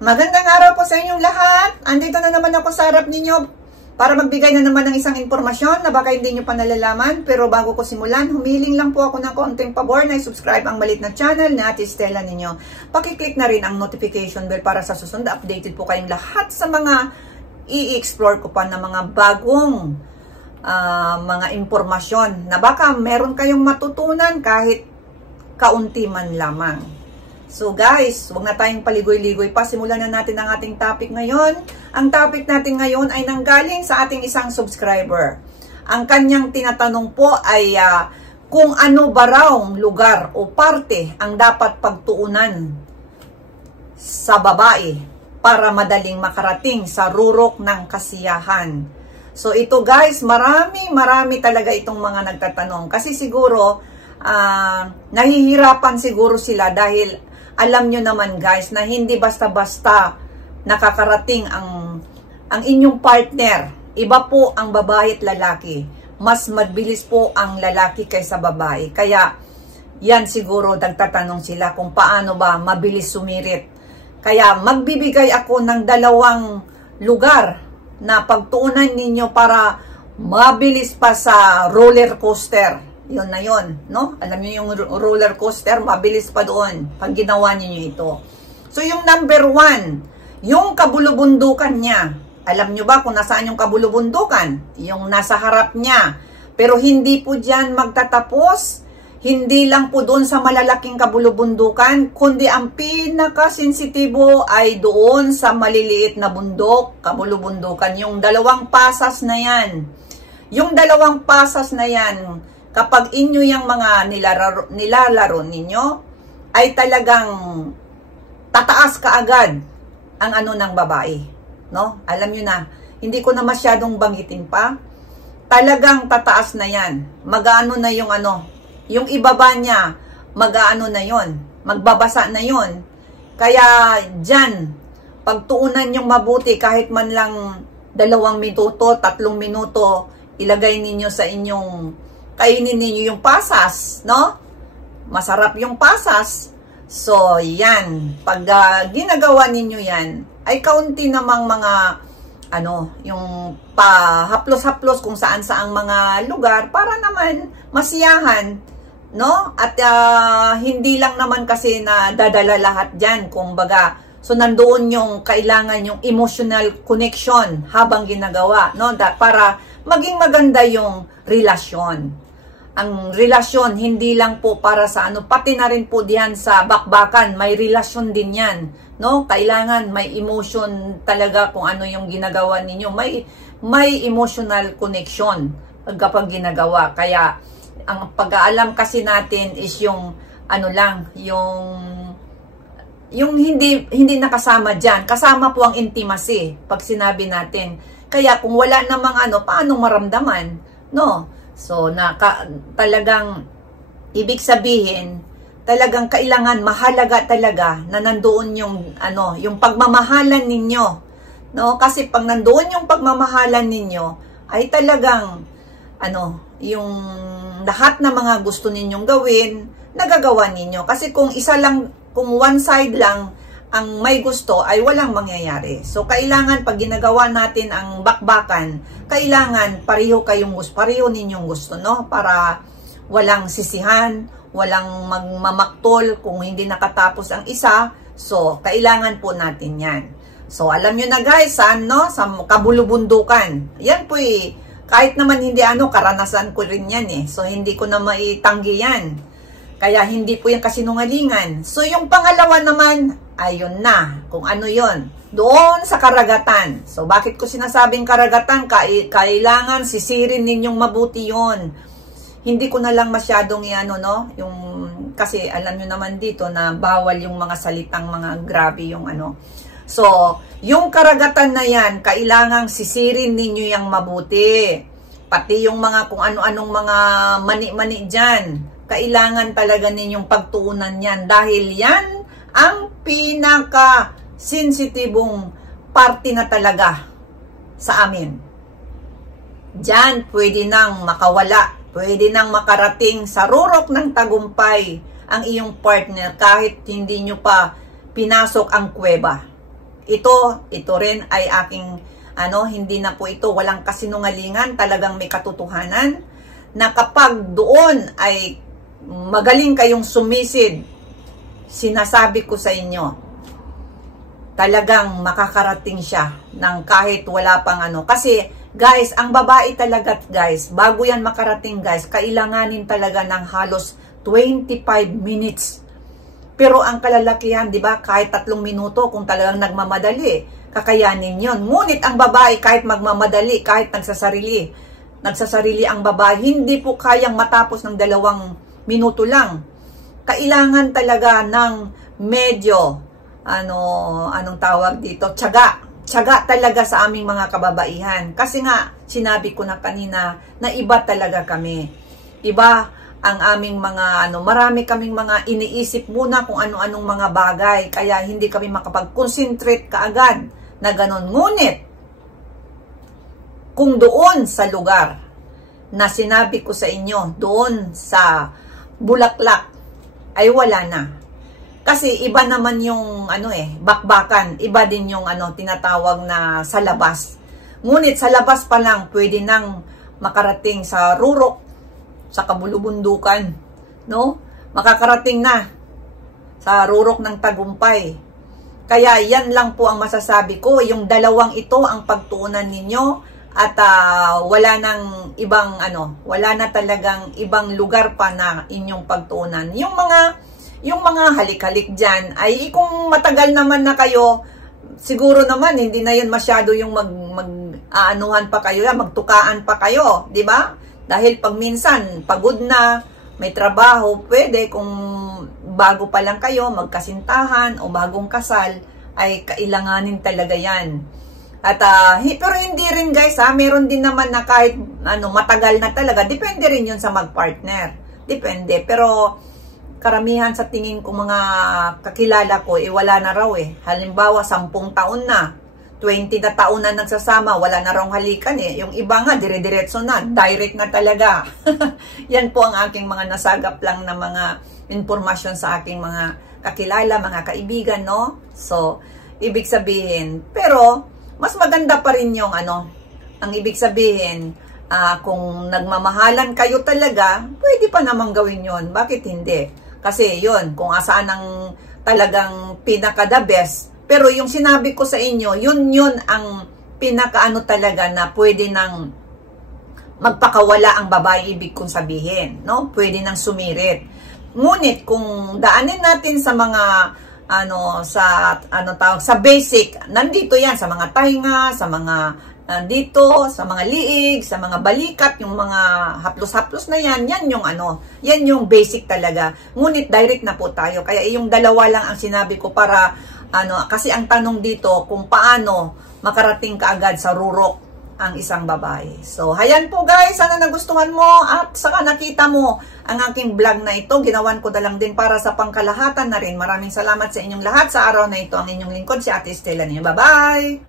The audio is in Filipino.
Magandang araw po sa inyong lahat. Andito na naman ako sa harap ninyo para magbigay na naman ng isang impormasyon na baka hindi nyo pa nalalaman. Pero bago ko simulan, humiling lang po ako ng konting pabor na i-subscribe ang malit na channel na Ate Stella ninyo. Pakiclick na rin ang notification bell para sa susunod updated po kayong lahat sa mga i-explore ko pa na mga bagong mga impormasyon na baka meron kayong matutunan kahit kaunti man lamang. So guys, huwag na tayong paligoy-ligoy pa. Simulan na natin ang ating topic ngayon. Ang topic natin ngayon ay nanggaling sa ating isang subscriber. Ang kanyang tinatanong po ay kung ano ba raw lugar o parte ang dapat pagtuunan sa babae para madaling makarating sa rurok ng kasiyahan. So ito guys, marami talaga itong mga nagtatanong. Kasi siguro, nahihirapan siguro sila dahil alam nyo naman guys na hindi basta-basta nakakarating ang inyong partner. Iba po ang babae at lalaki. Mas mabilis po ang lalaki kaysa babae. Kaya yan siguro nagtatanong sila kung paano ba mabilis sumirit. Kaya magbibigay ako ng dalawang lugar na pagtuunan ninyo para mabilis pa sa roller coaster. Yun na yun, no? Alam niyo yung roller coaster, mabilis pa doon pag ginawa niyo ito. So, yung number 1, yung kabulubundukan niya. Alam niyo ba kung nasaan yung kabulubundukan? Yung nasa harap niya. Pero hindi po diyan magtatapos. Hindi lang po doon sa malalaking kabulubundukan, kundi ang pinakasensitibo ay doon sa maliliit na bundok, kabulubundukan. Yung dalawang pasas na yan. Yung dalawang pasas na yan, kapag inyo yung mga nilalaro ninyo, ay talagang tataas kaagad ang ano ng babae. No? Alam nyo na, hindi ko na masyadong banggitin pa. Talagang tataas na yan. Mag-ano na yung ano, yung ibaba niya, mag-ano na yon, magbabasa na yon. Kaya dyan, pagtuunan yung mabuti kahit man lang 2 minuto, 3 minuto, ilagay ninyo sa inyong kainin ninyo yung pasas, no? Masarap yung pasas. So, yan. Pag ginagawa ninyo yan, ay kaunti namang mga, yung pahaplos-haplos kung saan-saang mga lugar para naman masiyahan, no? At hindi lang naman kasi na dadala lahat dyan, kumbaga. So, nandoon yung kailangan yung emotional connection habang ginagawa, no? Para maging maganda yung relasyon. Ang relasyon, hindi lang po para sa pati na rin po diyan sa bakbakan, may relasyon din yan, no? Kailangan may emotion talaga kung ano yung ginagawa ninyo. May emotional connection kapag ginagawa. Kaya, ang pag-aalam kasi natin is yung, yung hindi nakasama dyan. Kasama po ang intimacy, pag sinabi natin. Kaya, kung wala namang paano maramdaman, no? So, talagang, ibig sabihin, talagang kailangan, mahalaga talaga na nandoon yung pagmamahalan ninyo. No? Kasi pag nandoon yung pagmamahalan ninyo, ay talagang, yung lahat na mga gusto ninyong gawin, nagagawa ninyo. Kasi kung kung one side lang, ang may gusto ay walang mangyayari. So, kailangan pag ginagawa natin ang bakbakan, kailangan pareho ninyong gusto, no? Para walang sisihan, walang magmamaktol kung hindi nakatapos ang isa. So, kailangan po natin yan. So, alam nyo na guys, sa kabulubundukan. Yan po kahit naman hindi karanasan ko rin yan So, hindi ko na maitanggi yan. Kaya hindi po yan kasinungalingan. So, yung pangalawa naman, ayun na. Kung ano yon, doon sa karagatan. So, bakit ko sinasabing karagatan? Kailangan sisirin ninyong mabuti yon. Hindi ko na lang masyadong kasi alam nyo naman dito na bawal yung mga salitang mga grabe yung So, yung karagatan na yan, kailangan sisirin ninyo yung mabuti. Pati yung mga kung ano-anong mga mani-mani dyan. Kailangan talaga ninyong pagtuunan yan dahil yan ang pinaka-sensitibong parte na talaga sa amin. Diyan pwede nang makawala, pwede nang makarating sa rurok ng tagumpay ang iyong partner kahit hindi nyo pa pinasok ang kuweba. ito rin ay aking, hindi na po ito, walang kasinungalingan, talagang may katotohanan, na kapag doon ay magaling kayong sumisid, sinasabi ko sa inyo, talagang makakarating siya ng kahit wala pang Kasi, guys, ang babae talaga, guys, bago yan makarating, guys, kailanganin talaga ng halos 25 minutes. Pero ang kalalakihan, di ba, kahit 3 minuto, kung talagang nagmamadali, kakayanin yon. Ngunit ang babae, kahit magmamadali, kahit nagsasarili ang babae, hindi po kayang matapos ng 2 minuto lang. Kailangan talaga ng medyo, anong tawag dito, tiyaga talaga sa aming mga kababaihan. Kasi nga, sinabi ko na kanina, na iba talaga kami. Iba ang aming mga, marami kaming mga iniisip muna kung ano-anong mga bagay. Kaya hindi kami makapag-concentrate kaagad na ganon. Ngunit, kung doon sa lugar na sinabi ko sa inyo, doon sa Bulaklak, ay wala na. Kasi iba naman yung bakbakan, iba din yung tinatawag na sa labas. Ngunit sa labas pa lang pwede nang makarating sa Rurok, sa kabulubundukan, no? Makakarating na sa Rurok ng Tagumpay. Kaya yan lang po ang masasabi ko, yung 2 ito ang pagtuunan ninyo at wala nang ibang wala na talagang ibang lugar pa na inyong pagtuunan. Yung mga halik-halik dyan, ay kung matagal naman na kayo, siguro naman, hindi na yun masyado yung mag-aanuhan pa kayo, magtukaan pa kayo, di ba? Dahil pag minsan, pagod na, may trabaho, pwede kung bago pa lang kayo, magkasintahan o bagong kasal, ay kailanganin talaga yan. At, pero hindi rin guys, meron din naman na kahit matagal na talaga, depende rin yun sa mag-partner. Depende, pero karamihan sa tingin ko mga kakilala ko, wala na raw Halimbawa, 10 taon na, 20 na taon na nagsasama, wala na raw halikan Yung iba nga, dire-diretso na, direct na talaga. Yan po ang aking mga nasagap lang na mga informasyon sa aking mga kakilala, mga kaibigan, no? So, ibig sabihin, pero, mas maganda pa rin yung ang ibig sabihin, kung nagmamahalan kayo talaga, pwede pa namang gawin yon. Bakit hindi? Kasi yun, kung asaan ang talagang pinaka-the best. Pero yung sinabi ko sa inyo, yun ang pinaka-ano talaga na pwede nang magpakawala ang babae, ibig kong sabihin, no? Pwede nang sumirit. Ngunit kung daanin natin sa mga sa basic, nandito yan sa mga tainga, sa mga dito, sa mga liig, sa mga balikat, yung mga haplos-haplos na yan yung yan yung basic talaga. Ngunit direct na po tayo. Kaya yung 2 lang ang sinabi ko para kasi ang tanong dito kung paano makarating kaagad sa Rurok ang isang babae. So, hayan po guys, sana nagustuhan mo at saka nakita mo ang aking vlog na ito. Ginawan ko na lang din para sa pangkalahatan na rin. Maraming salamat sa inyong lahat sa araw na ito. Ang inyong lingkod, si Ate Estela niyo. Bye-bye!